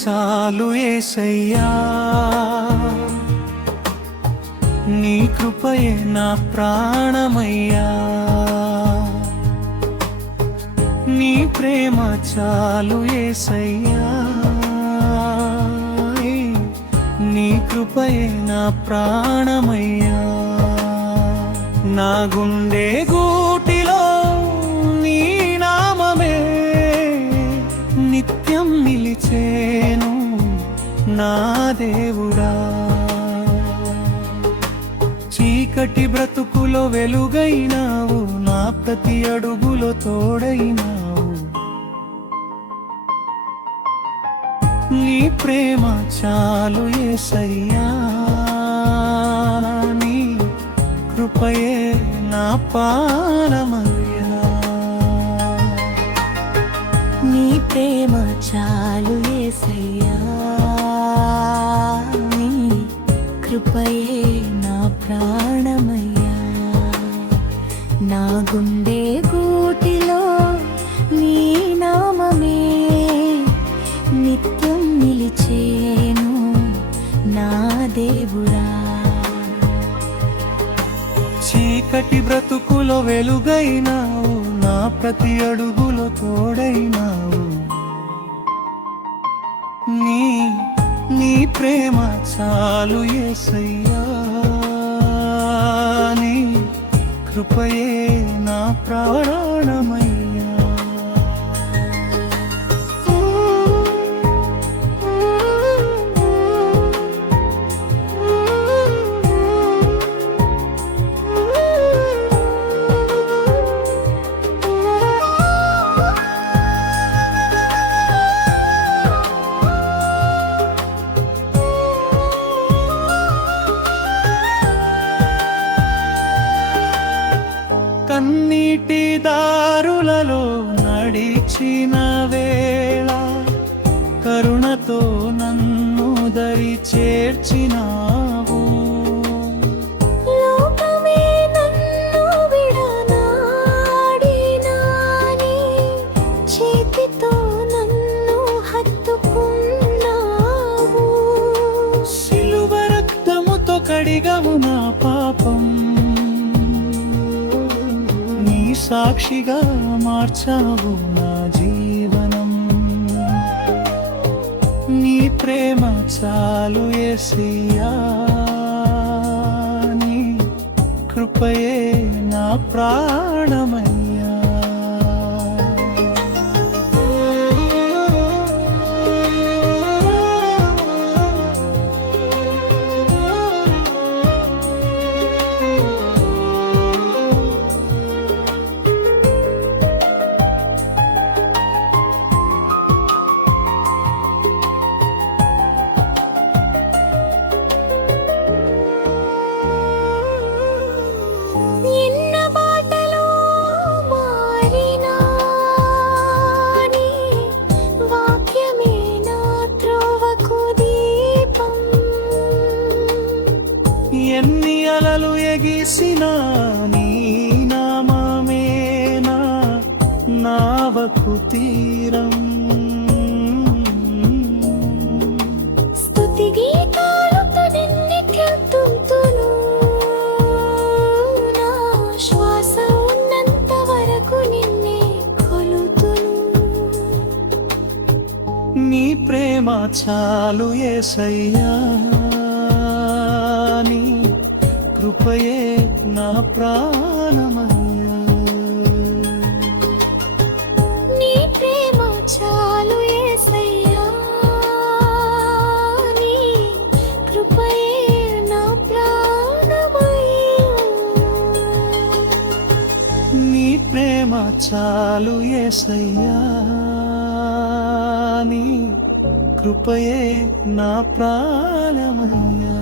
చాలు యేసయ్యా, నీ కృపయే నా ప్రాణమయ్యా, నీ ప్రేమ చాలు యేసయ్యా, నీ కృపయే నా ప్రాణమయ్యా. నా గుండె గూటిలో నీ నామమే నిత్యం నిలిచేను నా దేవుడా. చీకటి బ్రతుకులో వెలుగైనావు, నా ప్రతి అడుగులో తోడైనావు, నీ ప్రేమ చాలు యేసయ్యా, నీ కృపయే నా పానమయ్యా. నీ ప్రేమ చాలు యేసయ్యా, నీ కృపయే నా ప్రాణమయ్యా. నా గుండె గూటిలో నీ నామమే నిత్యం నిలిచేను నా దేవుడా. చీకటి బ్రతుకులో వెలుగైనావు, నా ప్రతి అడుగులో తోడైనావు, నీ ప్రేమ చాలు యేసయ్యా, నీ కృపయే నా ప్రాణమయ్యా. కన్నీటి దారులలో నడిచిన వేళ కరుణతో నన్ను దరి చేర్చినావు. లోకమే నన్ను విడనాడినా, నీ చేతితో నన్ను హత్తుకున్నావు. సిలువ రక్తముతో కడిగవు నా పాపం, సాక్షిగా మార్చావు నా జీవనం. నీ ప్రేమ చాలు యేసయ్యా, నీ కృపయే నా ప్రాణమయ్యా. ఎన్ని అలలు ఎగిసినా నీ నామమే నా నావకు తీరం. స్తుతి గీతాలతో నిన్ను కీర్తింతును, నా శ్వాస ఉన్నంత వరకు నిన్నే కొలుతును. నీ ప్రేమ చాలు యేసయ్యా, నీ కృపయే నా ప్రాణమయ్యా. నీ ప్రేమ చాలు యేసయ్యా, నీ కృపయే నా ప్రాణమయ్యా. నీ ప్రేమ చాలు యేసయ్యా, నీ కృపయే నా ప్రాణమయ్యా.